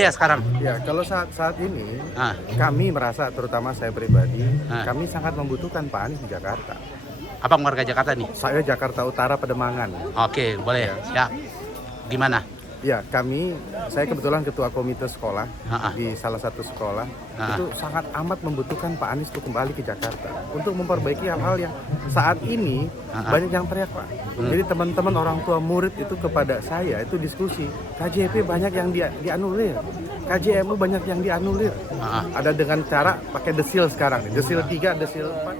Ya sekarang. Ya, kalau saat ini kami merasa, terutama saya pribadi, kami sangat membutuhkan Pak Anies di Jakarta. Abang warga Jakarta nih? Saya Jakarta Utara, Pademangan. Oke, boleh. Ya. Gimana? Ya, saya kebetulan ketua komite sekolah di salah satu sekolah. Itu sangat amat membutuhkan Pak Anies untuk kembali ke Jakarta untuk memperbaiki hal-hal yang saat ini banyak yang teriak, Pak. Jadi teman-teman orang tua murid itu kepada saya itu diskusi, KJP banyak yang dianulir, KJMU banyak yang dianulir. Ada dengan cara pakai desil sekarang nih, desil 3, desil 4.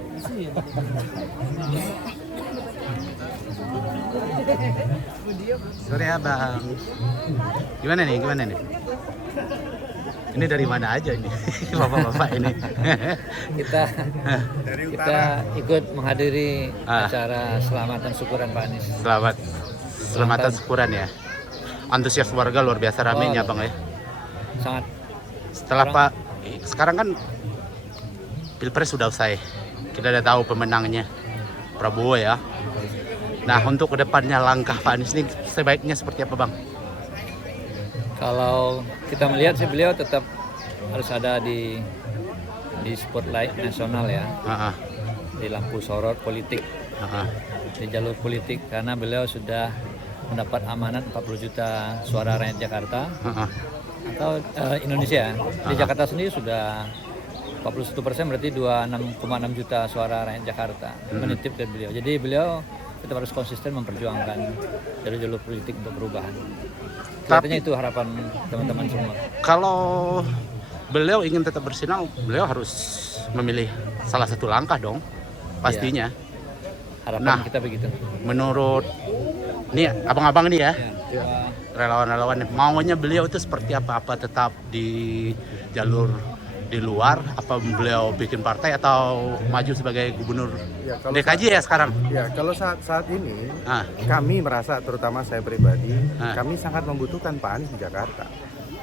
Sore abang. Gimana nih? Ini dari mana aja ini? Bapak-bapak ini. kita ikut menghadiri acara selamatan syukuran Pak Anies. Selamatan syukuran ya. Antusias warga luar biasa ramenya bang ya. Sangat. Setelah sekarang kan Pilpres sudah usai. Kita udah tahu pemenangnya Prabowo ya. Nah, untuk kedepannya langkah Pak Anies ini sebaiknya seperti apa bang? Kalau kita melihat sih beliau tetap harus ada di spotlight nasional ya, di lampu sorot politik, di jalur politik, karena beliau sudah mendapat amanat 40 juta suara rakyat Jakarta atau Indonesia. Di Jakarta sendiri sudah 41%, berarti 26,6 juta suara rakyat Jakarta menitip ke beliau. Jadi beliau kita harus konsisten memperjuangkan dari jalur politik untuk perubahan. Kelihatannya itu harapan teman-teman semua. Kalau beliau ingin tetap bersinar, beliau harus memilih salah satu langkah dong, pastinya. Ya, harapan kita begitu. Menurut nih abang-abang nih ya, relawan-relawan, maunya beliau itu seperti apa? Apa tetap di jalur di luar, apa beliau bikin partai atau maju sebagai gubernur DKJ ya sekarang? Ya, kalau saat ini kami merasa, terutama saya pribadi, kami sangat membutuhkan Pak Anies di Jakarta.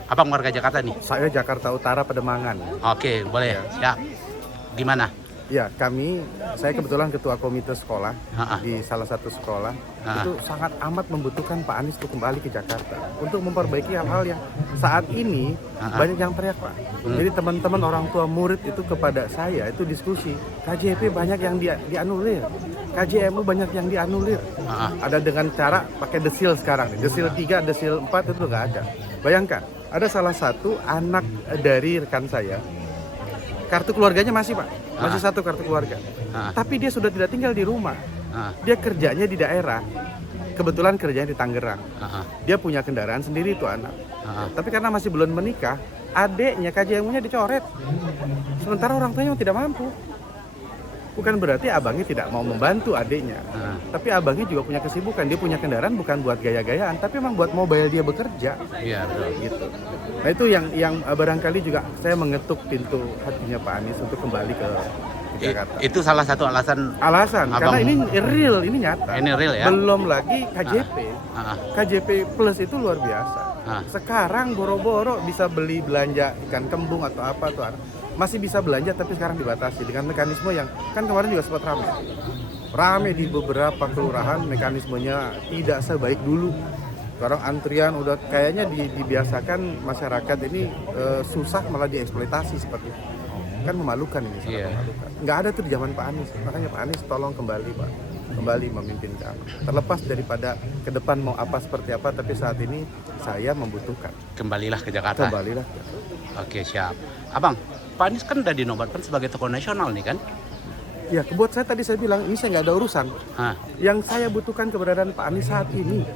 Abang warga Jakarta nih? Saya Jakarta Utara, Pademangan. Oke, boleh. Ya. Gimana? Ya, saya kebetulan ketua komite sekolah di salah satu sekolah. Itu sangat amat membutuhkan Pak Anies untuk kembali ke Jakarta untuk memperbaiki hal-hal yang saat ini banyak yang teriak, Pak. Jadi teman-teman orang tua murid itu kepada saya itu diskusi, KJP banyak yang dianulir, KJMU banyak yang dianulir. Ada dengan cara pakai desil sekarang nih, desil 3, desil 4 itu nggak ada. Bayangkan, ada salah satu anak dari rekan saya, kartu keluarganya masih, Pak, masih satu kartu keluarga. Tapi dia sudah tidak tinggal di rumah. Dia kerjanya di daerah. Kebetulan kerjanya di Tangerang. Dia punya kendaraan sendiri itu anak. Tapi karena masih belum menikah, adeknya KJMU-nya dicoret. Sementara orang tuanya tidak mampu. Bukan berarti abangnya tidak mau membantu adiknya. Tapi abangnya juga punya kesibukan. Dia punya kendaraan bukan buat gaya-gayaan, tapi memang buat mobile dia bekerja. Iya, betul. Gitu. Nah, itu yang barangkali juga saya mengetuk pintu hatinya Pak Anies untuk kembali ke Jakarta. Itu salah satu alasan karena ini real, ini nyata. Ini real ya. Belum lagi KJP. KJP Plus itu luar biasa. Sekarang boro-boro bisa beli belanja ikan kembung atau apa tuh. Masih bisa belanja, tapi sekarang dibatasi dengan mekanisme yang kan kemarin juga sempat rame di beberapa kelurahan. Mekanismenya tidak sebaik dulu. Sekarang antrian udah kayaknya dibiasakan masyarakat ini susah, malah dieksploitasi seperti itu. Kan memalukan ini, sangat memalukan. Nggak ada tuh di zaman Pak Anies. Makanya Pak Anies tolong kembali, Pak, kembali memimpin kami. Terlepas daripada ke depan mau apa seperti apa, tapi saat ini saya membutuhkan. Kembalilah ke Jakarta. Kembalilah. Oke, siap. Abang, Pak Anies kan udah dinobatkan sebagai tokoh nasional nih kan? Ya, buat saya tadi saya bilang ini saya nggak ada urusan. Yang saya butuhkan keberadaan Pak Anies saat ini.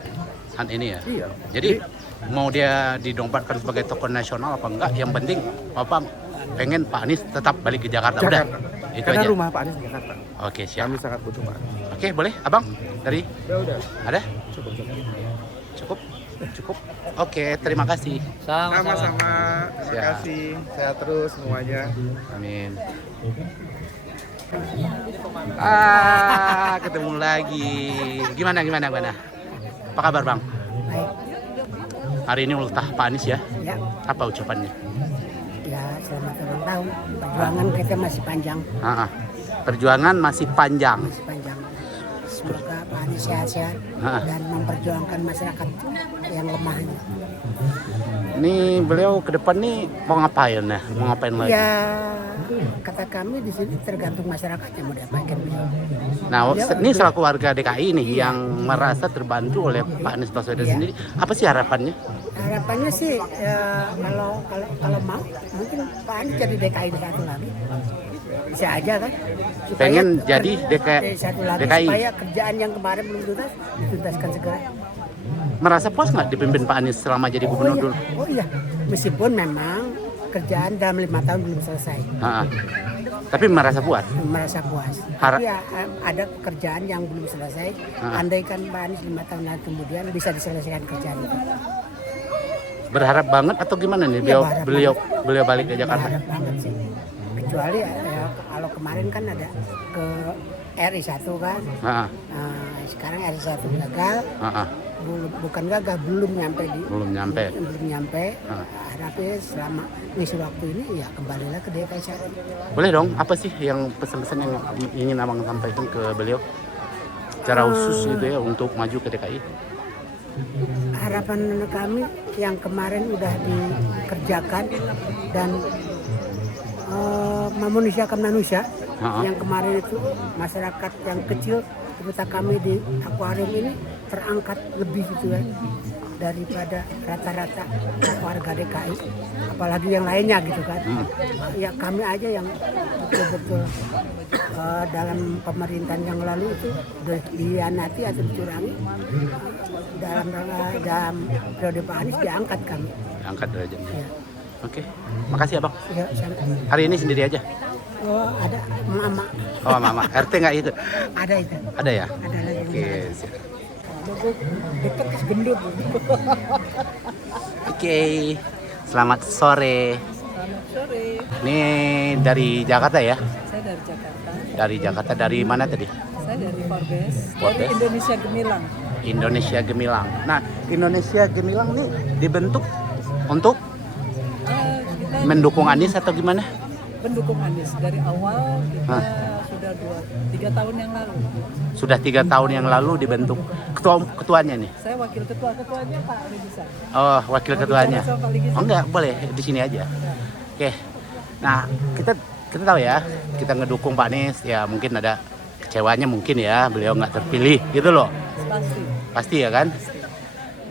Saat ini ya? Iya. Jadi mau dia dinobatkan sebagai tokoh nasional apa enggak? Yang penting Bapak pengen Pak Anies tetap balik ke Jakarta. Udah. Itu karena aja. rumah Pak Anies di Jakarta. Oke, siap. Kami sangat butuh Pak Anies. Oke, boleh Abang? Dari? Udah. Ada? Cukup. Cukup. Oke, terima kasih. Sama-sama. Terima kasih. Sehat terus semuanya. Amin. Ketemu lagi. Gimana? Apa kabar Bang? Baik. Hari ini ultah Pak Anies ya? Ya. Apa ucapannya? Ya, selamat ulang tahun. Perjuangan kita masih panjang. Perjuangan masih panjang. Masih panjang. Semoga Pak Anies sehat-sehat dan memperjuangkan masyarakat yang lemah ini. Nih beliau ke depan nih mau ngapain ya? Mau ngapain lagi? Ya, kata kami di sini tergantung masyarakatnya mau diapakan beliau. Nah, ini selaku warga DKI nih yang merasa terbantu oleh Pak Anies Baswedan sendiri, apa sih harapannya? Harapannya sih ya, kalau mau mungkin Pak Anies jadi DKI satu lagi. Bisa aja kan? Pengen jadi satu lagi DKI. supaya kerjaan yang kemarin belum tuntas dituntaskan segera. Merasa puas nggak dipimpin Pak Anies selama jadi gubernur dulu? Oh iya, meskipun memang kerjaan dalam 5 tahun belum selesai. Tapi merasa puas? Merasa puas. Tapi ya, ada kerjaan yang belum selesai. Andaikan Pak Anies 5 tahun lalu kemudian bisa diselesaikan kerjaan itu. Berharap banget atau gimana nih beliau balik ke Jakarta? Berharap banget sih. Kecuali ya, kalau kemarin kan ada ke RI 1 kan. Sekarang RI 1 gagal. Bukan gagal, belum nyampe. Belum nyampe. Harapnya selama ngisi waktu ini ya kembalilah ke DKI 1. Boleh dong, apa sih yang pesan-pesan yang ingin abang sampaikan ke beliau secara khusus gitu ya untuk maju ke DKI? Harapan kami yang kemarin udah dikerjakan dan memanusiakan manusia. Yang kemarin itu masyarakat yang kecil seperti kami di akuarium ini terangkat lebih gitu kan daripada rata-rata warga DKI, apalagi yang lainnya gitu kan. Ya kami aja yang betul-betul dalam pemerintahan yang lalu itu dihianati atau dicurangi, dalam periode Pak Anies diangkat kami. Angkat derajatnya. Ya. Oke, makasih abang. Ya, hari ini sendiri aja? Oh ada mama. Oh mama, RT nggak itu? Ada itu. Ada ya? Ada lagi. Oke, siap. Oke, selamat sore. Selamat sore. Ini dari Jakarta ya? Saya dari Jakarta. Dari Jakarta, dari mana tadi? Saya dari Forbes. Forbes. Dari Indonesia Gemilang. Indonesia Gemilang. Nah, Indonesia Gemilang ini dibentuk untuk Kita mendukung Anies atau gimana? pendukung Anies dari awal kita sudah 3 tahun yang lalu. Sudah 3 tahun yang lalu dibentuk. Ketuanya nih? Saya wakil ketuanya Pak Rizal. Oh, wakil ketuanya. Sama Pak Ligis. Oh enggak, boleh di sini aja. Oke. Nah, kita tahu ya, kita ngedukung Pak Anies ya, mungkin ada kecewanya mungkin ya, beliau nggak terpilih gitu loh. Pasti ya kan?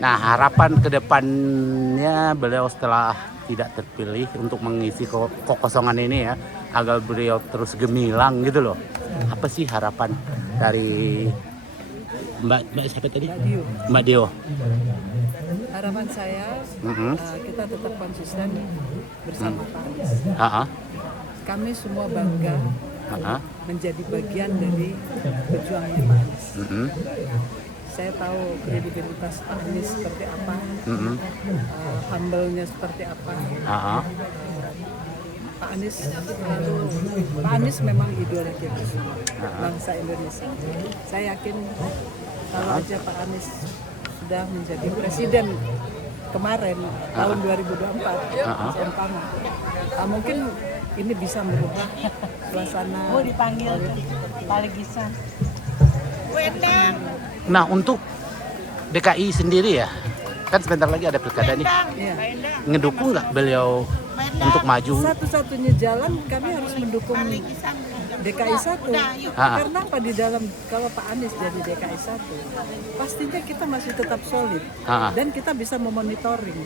Nah, harapan ke depannya beliau setelah tidak terpilih untuk mengisi kekosongan ini ya, agar beliau terus gemilang gitu loh. Apa sih harapan dari Mbak siapa tadi? Mbak Dio. Harapan saya kita tetap konsisten bersama Pak Anies. Kami semua bangga menjadi bagian dari perjuangan Pak Anies. Saya tahu kredibilitas Pak Anies seperti apa, humble-nya seperti apa. Pak Anies memang idola kita bangsa Indonesia. Saya yakin kalau aja Pak Anies sudah menjadi presiden kemarin tahun 2024 seumpama, mungkin ini bisa merubah suasana. Dipanggil Pak Legisan. Nah, untuk DKI sendiri ya, kan sebentar lagi ada pilkada nih. Ngedukung nggak beliau untuk maju? Satu-satunya jalan kami harus mendukung DKI 1. Karena apa, di dalam kalau Pak Anies jadi DKI 1, pastinya kita masih tetap solid dan kita bisa memonitoring.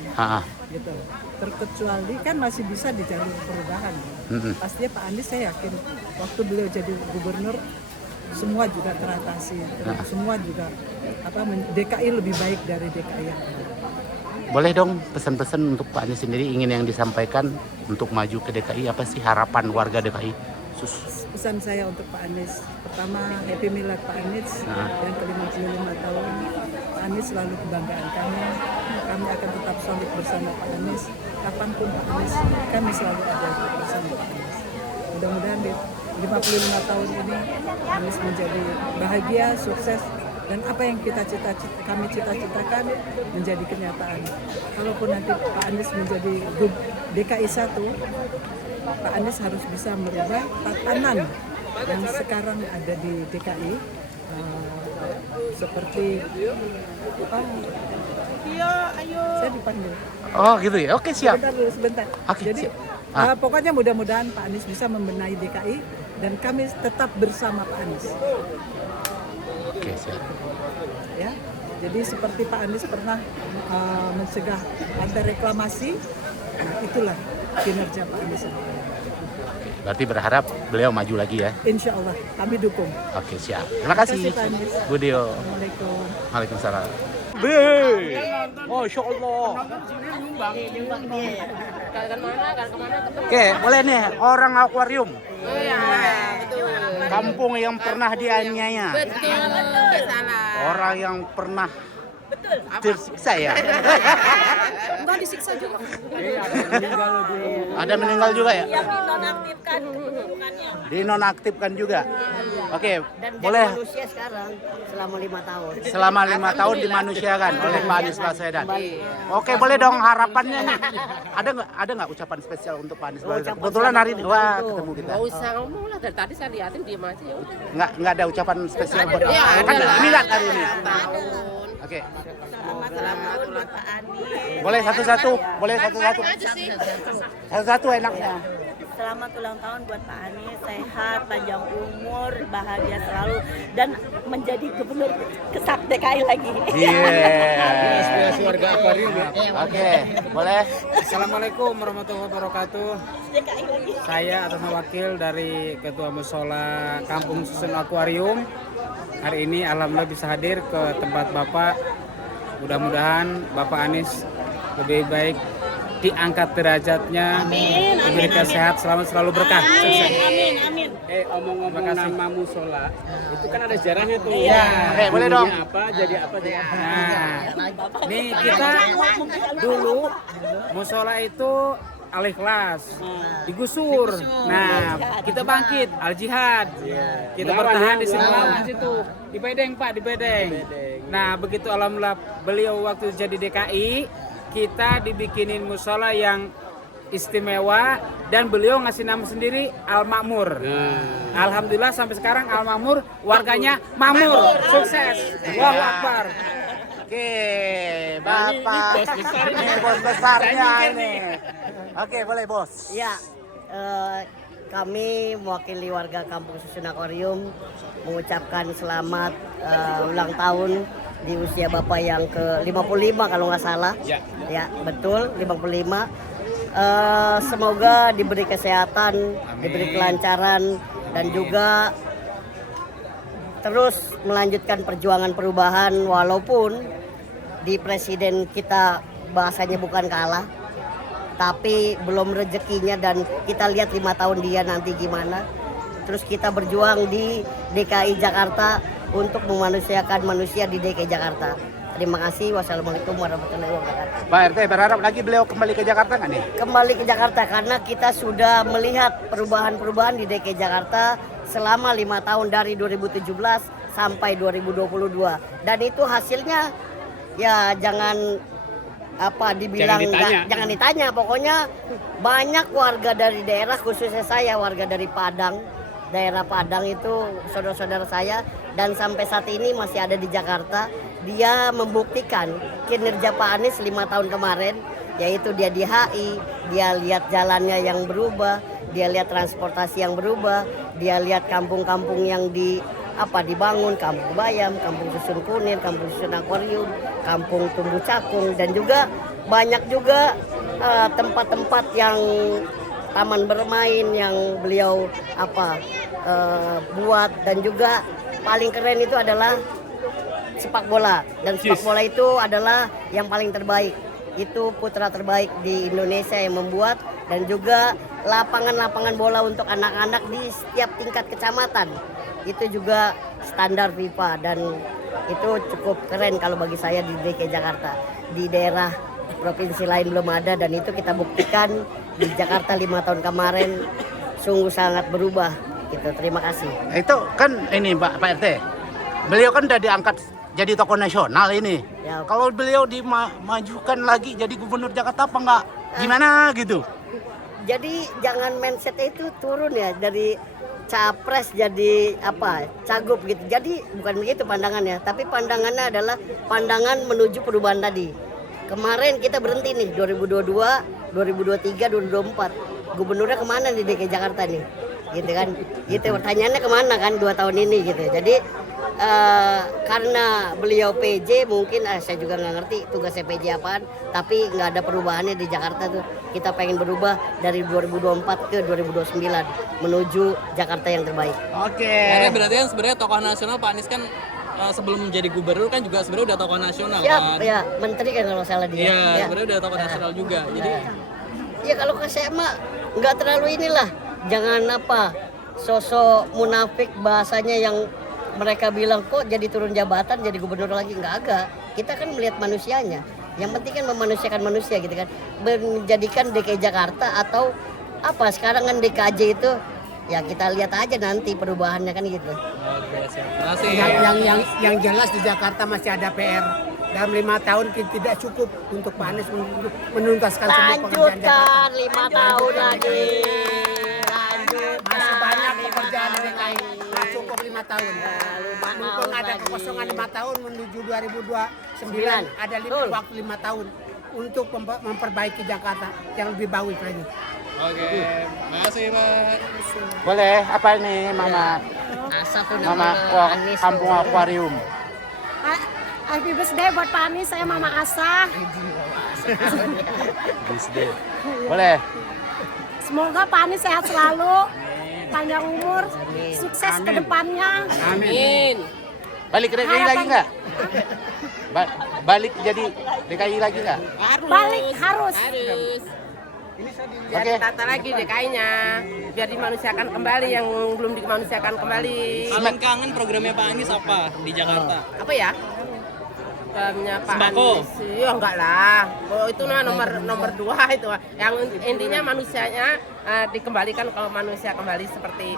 Gitu. Terkecuali kan masih bisa di jalur perubahan. Pastinya Pak Anies saya yakin waktu beliau jadi gubernur semua juga teratasi, semua juga DKI lebih baik dari DKI yang lain. Boleh dong pesan-pesan untuk Pak Anies sendiri, ingin yang disampaikan untuk maju ke DKI, apa sih harapan warga DKI? Pesan saya untuk Pak Anies, pertama Happy Milad Pak Anies yang ke-55 tahun. Pak Anies selalu kebanggaan kami akan tetap solid bersama Pak Anies. Kapanpun Pak Anies, kami selalu ada bersama Pak Anies. Mudah-mudahan di 55 tahun ini Anies menjadi bahagia, sukses, dan apa yang kami cita-citakan menjadi kenyataan. Kalaupun nanti Pak Anies menjadi DKI 1, Pak Anies harus bisa merubah tatanan yang sekarang ada di DKI seperti apa? Saya dipanggil. Oh gitu ya, oke siap. Sebentar dulu, sebentar. Oke, Jadi siap. Ah. pokoknya mudah-mudahan Pak Anies bisa membenahi DKI dan kami tetap bersama Pak Anies. Oke siap. Ya, jadi seperti Pak Anies pernah mencegah ada reklamasi, nah, itulah kinerja Pak Anies. Berarti berharap beliau maju lagi ya. Insya Allah kami dukung. Oke siap. Terima kasih. Terima kasih, Pak Anies. Budio. Assalamualaikum. Waalaikumsalam. Masya Allah. Oke, boleh nih orang akuarium. Kampung yang pernah dianiaya. Orang yang pernah tersiksa ya. Enggak disiksa juga. Ada meninggal juga ya? Yang dinonaktifkan kedudukannya. Dinonaktifkan juga. Oke, Dan boleh. jadi manusia sekarang selama 5 tahun. Selama 5 tahun dimanusiakan oleh Pak Anies Baswedan. Oke, boleh dong harapannya nih. Ada nggak ucapan spesial untuk Pak Anies Baswedan? Kebetulan hari ini wah ketemu kita. Gak usah ngomong lah, dari tadi saya liatin diem aja ya udah. Nggak ada ucapan spesial buat Ya, kan ada lah. milad hari ini. Tahun. Oke, Selamat buat Pak Anies. boleh satu-satu, boleh satu-satu. Satu-satu enaknya. Selamat ulang tahun buat Pak Anies, sehat, panjang umur, bahagia selalu, dan menjadi gubernur kesat DKI lagi. Iya. Inspirasi warga akuarium ya. Oke, boleh. Assalamualaikum warahmatullahi wabarakatuh. DKI lagi. Saya atas nama wakil dari Ketua Musola Kampung Susun Akuarium. Hari ini alhamdulillah bisa hadir ke tempat Bapak. Mudah-mudahan Bapak Anies lebih baik diangkat derajatnya, diberikan sehat, selalu berkah. Sukses. Amin. Omong-omong nama musola, itu kan ada sejarahnya tuh. Iya. Boleh dong. Apa jadi apa dia? Nah, nih kita dulu musola itu Al-Ikhlas digusur. Nah, kita bangkit Al-Jihad. Kita bertahan di sini lawan situ. Di Bedeng, Pak, di Bedeng. Nah, begitu alhamdulillah beliau waktu jadi DKI, kita dibikinin musola yang istimewa dan beliau ngasih nama sendiri Al-Makmur. Alhamdulillah sampai sekarang Al-Makmur warganya makmur. Sukses. Allahu Akbar. Oke, Bapak. Ini bos besarnya ini. Oke, boleh bos. Ya, kami mewakili warga Kampung Susun Akuarium mengucapkan selamat ulang tahun di usia Bapak yang ke-55 kalau nggak salah. Ya, betul 55. Semoga diberi kesehatan, diberi kelancaran, dan juga terus melanjutkan perjuangan perubahan walaupun di presiden kita bahasanya bukan kalah, tapi belum rezekinya dan kita lihat 5 tahun dia nanti gimana. Terus kita berjuang di DKI Jakarta untuk memanusiakan manusia di DKI Jakarta. Terima kasih. Wassalamualaikum warahmatullahi wabarakatuh. Pak RT berharap lagi beliau kembali ke Jakarta nggak nih? Kembali ke Jakarta karena kita sudah melihat perubahan-perubahan di DKI Jakarta selama 5 tahun dari 2017 sampai 2022. Dan itu hasilnya ya jangan dibilang jangan ditanya. Pokoknya banyak warga dari daerah, khususnya saya warga dari Padang, daerah Padang itu saudara-saudara saya, dan sampai saat ini masih ada di Jakarta. Dia membuktikan kinerja Pak Anies 5 tahun kemarin, yaitu dia di HI, dia lihat jalannya yang berubah, dia lihat transportasi yang berubah, dia lihat kampung-kampung yang dibangun, Kampung Bayam, Kampung Susun Kunir, Kampung Susun Akuarium, Kampung Tumbuh Cakung, dan juga banyak juga tempat-tempat yang taman bermain yang beliau buat, dan juga paling keren itu adalah sepak bola, dan sepak bola itu adalah yang paling terbaik. Itu putra terbaik di Indonesia yang membuat, dan juga lapangan-lapangan bola untuk anak-anak di setiap tingkat kecamatan. Itu juga standar FIFA, dan itu cukup keren kalau bagi saya di DKI Jakarta. Di daerah provinsi lain belum ada, dan itu kita buktikan di Jakarta 5 tahun kemarin sungguh sangat berubah. Gitu. Terima kasih. Itu kan ini Pak RT. Beliau kan udah diangkat jadi tokoh nasional ini. Ya. Kalau beliau dimajukan lagi jadi gubernur Jakarta apa enggak? Gimana gitu? Jadi jangan mindset itu turun ya dari capres jadi cagup gitu. Jadi bukan begitu pandangannya, tapi pandangannya adalah pandangan menuju perubahan tadi. Kemarin kita berhenti nih 2022, 2023, 2024. Gubernurnya kemana di DKI Jakarta nih? Gitu kan? Gitu pertanyaannya kemana kan 2 tahun ini gitu. Jadi karena beliau PJ mungkin saya juga nggak ngerti tugasnya PJ apaan, tapi nggak ada perubahannya di Jakarta tuh. Kita pengen berubah dari 2024 ke 2029 menuju Jakarta yang terbaik. Karena berarti kan sebenarnya tokoh nasional Pak Anies kan sebelum menjadi gubernur kan juga sebenarnya udah tokoh nasional kan. Ya, menteri kan kalau salah dia. Iya, Ya. sebenarnya udah tokoh nasional juga. Jadi ya kalau ke saya mah nggak terlalu inilah, jangan sosok munafik bahasanya yang mereka bilang kok jadi turun jabatan jadi gubernur lagi, nggak agak. Kita kan melihat manusianya. Yang penting kan memanusiakan manusia gitu kan. Menjadikan DKI Jakarta atau sekarang kan DKJ itu ya kita lihat aja nanti perubahannya kan gitu. oke, siap. Terima kasih. Yang jelas di Jakarta masih ada PR. Dalam 5 tahun tidak cukup untuk Pak Anies untuk menuntaskan semua pekerjaan Jakarta. Lanjutkan 5 tahun lagi. Masih banyak pekerjaan di DKI. Nggak cukup 5 tahun. Mumpung ada kekosongan 5 tahun menuju 2029, ada waktu 5 tahun untuk memperbaiki Jakarta yang lebih bagus lagi. Oke, makasih Pak. Boleh apa ini Mama? Mama Kampung Akuarium. Happy birthday buat Pak Anies, saya Mama Asa. Birthday. Boleh. Semoga Pak Anies sehat selalu, panjang umur, sukses ke depannya. Amin. Balik ke DKI lagi nggak? Balik jadi DKI lagi nggak? Balik harus. Biar ditata lagi DKI-nya, biar dimanusiakan kembali yang belum dimanusiakan kembali. Paling kangen programnya Pak Anies apa di Jakarta? Apa ya? Programnya Pak Sembako? Anies. Ya enggak lah. Oh, itu nomor 2 itu. Yang intinya manusianya dikembalikan, kalau manusia kembali seperti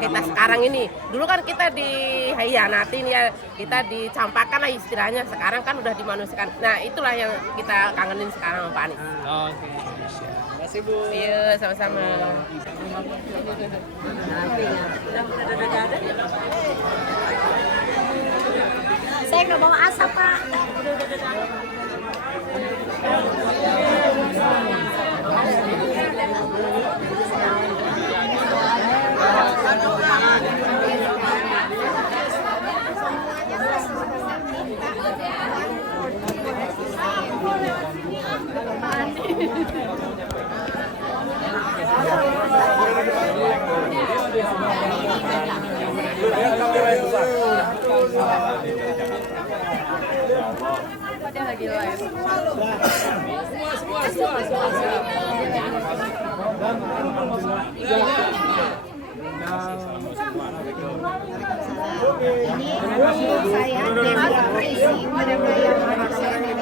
kita sekarang ini. Dulu kan kita dihianatin ya, kita dicampakkan lah istilahnya. Sekarang kan udah dimanusiakan. Nah, itulah yang kita kangenin sekarang sama Pak Anies. Oke, terima kasih Bu. Iya, sama-sama. Saya nggak bawa asap, Pak.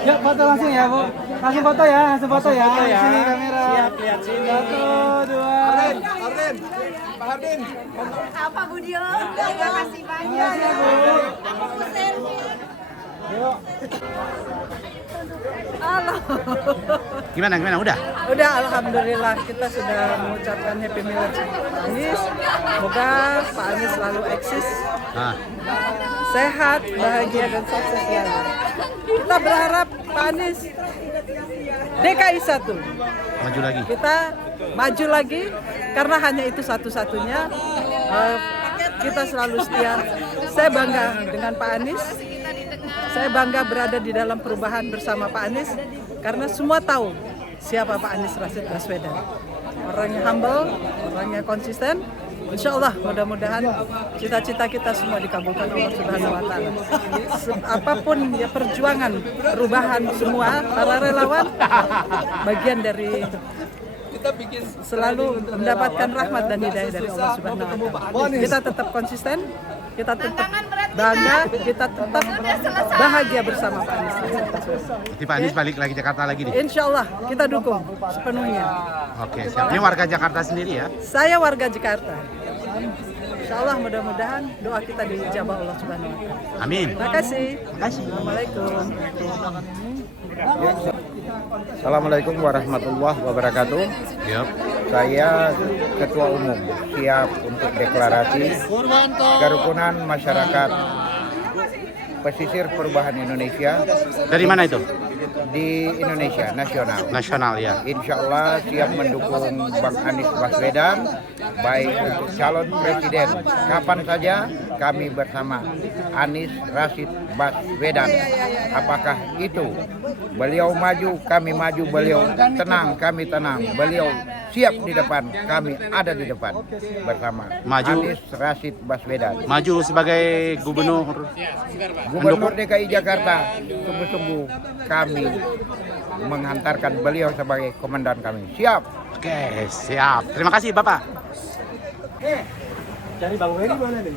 Ya, foto langsung ya, Bu. Langsung foto ya, Sini kamera. Siap, lihat sini. 1, 2. Arden, Pak Hardin. Apa Bu Dio? Terima kasih banyak. Yuk. Halo. Gimana? Udah? Udah, alhamdulillah kita sudah mengucapkan Happy Milad Anies. Semoga Pak Anies selalu eksis, sehat, bahagia dan sukses ya. Kita berharap Pak Anies DKI 1. Maju lagi. Kita maju lagi karena hanya itu satu-satunya. Kita selalu setia. Saya bangga dengan Pak Anies. Saya bangga berada di dalam perubahan bersama Pak Anies karena semua tahu siapa Pak Anies Rashid Baswedan. Orangnya humble, orangnya konsisten. Insya Allah mudah-mudahan cita-cita kita semua dikabulkan Allah Subhanahu Wa Taala. Apapun ya perjuangan perubahan semua para relawan bagian dari selalu mendapatkan rahmat dan hidayah dari Allah Subhanahu Wa Taala. Kita tetap konsisten, kita tetap bangga, kita tetap bahagia bersama Pak Anies. Nanti Pak Anies balik lagi Jakarta lagi nih. Insya Allah kita dukung sepenuhnya. Oke, siap. Ini warga Jakarta sendiri ya? Saya warga Jakarta. Insya Allah mudah-mudahan doa kita dijabah Allah Subhanahu Wa Taala. Amin. Terima kasih. Assalamualaikum. Assalamualaikum warahmatullahi wabarakatuh. Yep. Saya Ketua Umum siap untuk deklarasi kerukunan masyarakat pesisir perubahan Indonesia. Dari mana itu? Di Indonesia nasional. Nasional ya. Insya Allah siap mendukung Bang Anies Baswedan baik untuk calon presiden kapan saja kami bersama Anies Rashid Baswedan. Apakah itu beliau maju kami maju, beliau tenang kami tenang, beliau siap di depan kami ada di depan bersama Maju. Anies Rashid Baswedan. Maju sebagai gubernur. Gubernur DKI Jakarta, sungguh-sungguh kami menghantarkan beliau sebagai komandan kami. Siap. Oke, siap. Terima kasih Bapak. Cari Bang Ferry mana nih?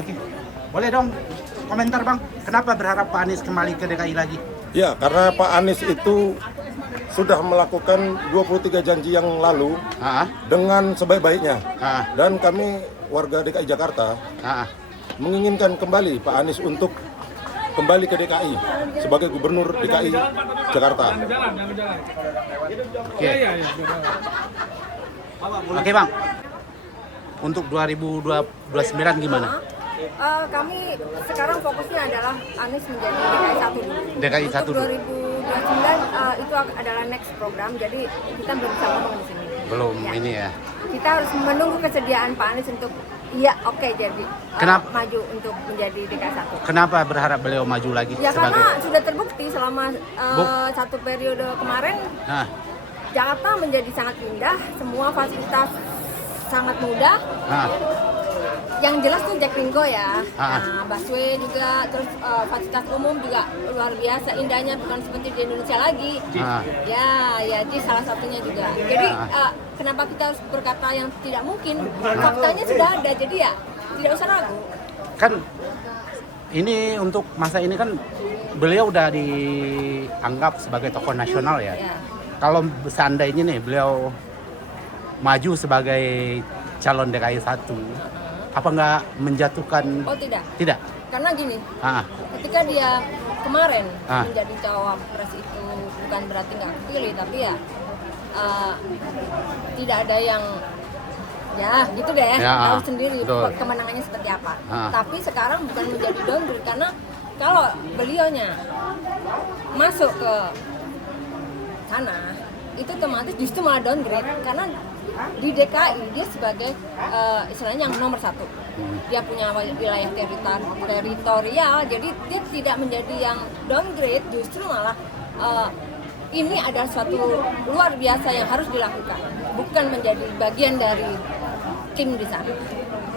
Oke, boleh dong komentar Bang. Kenapa berharap Pak Anies kembali ke DKI lagi? Ya, karena Pak Anies itu sudah melakukan 23 janji yang lalu dengan sebaik-baiknya. Dan kami warga DKI Jakarta menginginkan kembali Pak Anies untuk kembali ke DKI sebagai gubernur DKI Jakarta. Oke Bang. Untuk 2029 gimana? Kami sekarang fokusnya adalah Anies menjadi DKI 1 dulu. DKI 1 dulu. 2029 itu adalah next program, jadi kita belum bisa ngomong di sini. Belum ini ya. Kita harus menunggu kesediaan Pak Anies untuk jadi maju untuk menjadi DKI 1. Kenapa berharap beliau maju lagi? Ya karena sudah terbukti selama satu periode kemarin Jakarta menjadi sangat indah, semua fasilitas sangat mudah. Yang jelas tuh Jaklinggo ya, busway juga, terus fasilitas umum juga luar biasa indahnya, bukan seperti di Indonesia lagi. Ya itu salah satunya juga. Jadi kenapa kita harus berkata yang tidak mungkin? Faktanya sudah ada, jadi ya tidak usah ragu. Kan ini untuk masa ini kan beliau udah dianggap sebagai tokoh nasional ya. Kalau seandainya nih beliau maju sebagai calon DKI 1, apa nggak menjatuhkan? Oh tidak. Tidak. Karena gini, ketika dia kemarin menjadi cawapres itu bukan berarti nggak kepilih, tapi ya tidak ada yang gitu deh, tahu sendiri kemenangannya seperti apa. Tapi sekarang bukan menjadi downgrade, karena kalau beliaunya masuk ke sana itu otomatis justru malah downgrade, karena di DKI dia sebagai istilahnya yang nomor 1. Dia punya wilayah teritorial, jadi dia tidak menjadi yang downgrade, justru malah ini adalah suatu luar biasa yang harus dilakukan, bukan menjadi bagian dari tim di sana.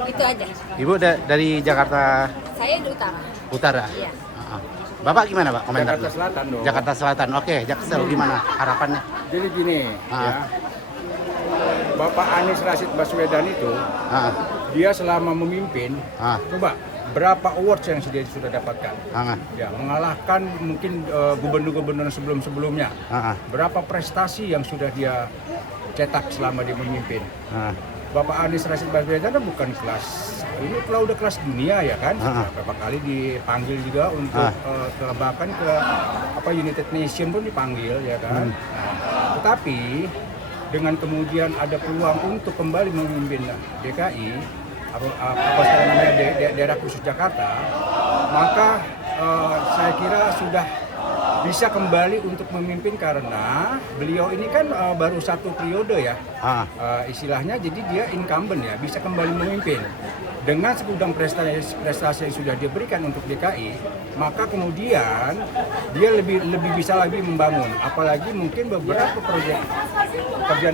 Itu aja. Ibu dari Jakarta? Saya di Utara. Utara? Iya. Bapak gimana Pak komentar? Jakarta Selatan dong. Jakarta Selatan, oke. Jaksel gimana harapannya? Jadi gini ya, Bapak Anies Rashid Baswedan itu dia selama memimpin, coba berapa awards yang sudah dapatkan? Ya, mengalahkan mungkin gubernur-gubernur sebelum-sebelumnya. Berapa prestasi yang sudah dia cetak selama dia memimpin? Bapak Anies Rashid Baswedan kan bukan kelas ini, kalau udah kelas dunia ya kan, beberapa kali dipanggil juga untuk bahkan ke United Nation pun dipanggil ya kan. Tetapi dengan kemudian ada peluang untuk kembali memimpin DKI daerah khusus Jakarta, maka saya kira sudah bisa kembali untuk memimpin, karena beliau ini kan baru satu periode ya, istilahnya, jadi dia incumbent ya, bisa kembali memimpin dengan segudang prestasi yang sudah dia berikan untuk DKI, maka kemudian dia lebih bisa lagi membangun, apalagi mungkin beberapa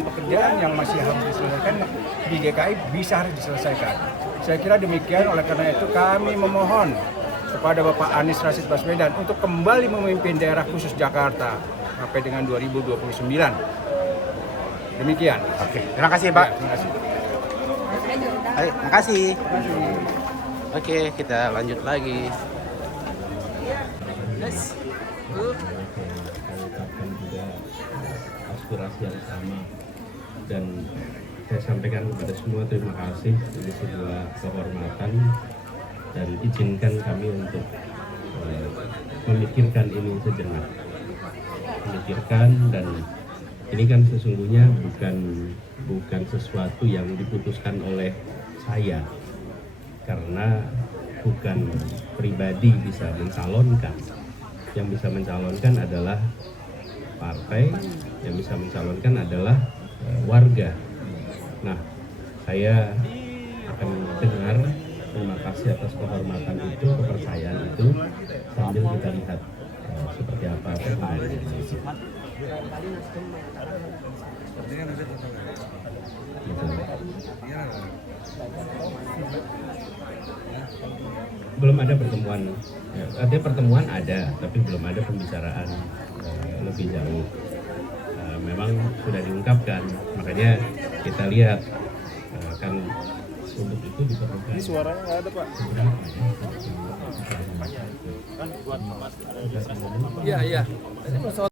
pekerjaan yang masih harus diselesaikan di DKI harus diselesaikan. Saya kira demikian, oleh karena itu kami memohon kepada Bapak Anies Rashid Baswedan untuk kembali memimpin daerah khusus Jakarta sampai dengan 2029. Demikian. Oke, terima kasih Pak. Ya, terima kasih. Baik, makasih. Oke, kita lanjut lagi. Aspirasi yang sama, dan saya sampaikan kepada semua terima kasih, ini sebuah kehormatan dan izinkan kami untuk memikirkan ini sejenak, memikirkan. Dan ini kan sesungguhnya bukan sesuatu yang diputuskan oleh saya, karena bukan pribadi bisa mencalonkan. Yang bisa mencalonkan adalah partai, yang bisa mencalonkan adalah warga. Nah, saya akan dengar terima kasih atas kehormatan itu, kepercayaan itu, sambil kita lihat seperti apa perkembangannya. Belum ada pertemuan, ada pertemuan ada, tapi belum ada pembicaraan lebih jauh. Memang sudah diungkapkan, makanya kita lihat kan untuk itu diperlukan. Ini suaranya nggak ada, Pak. Iya, iya.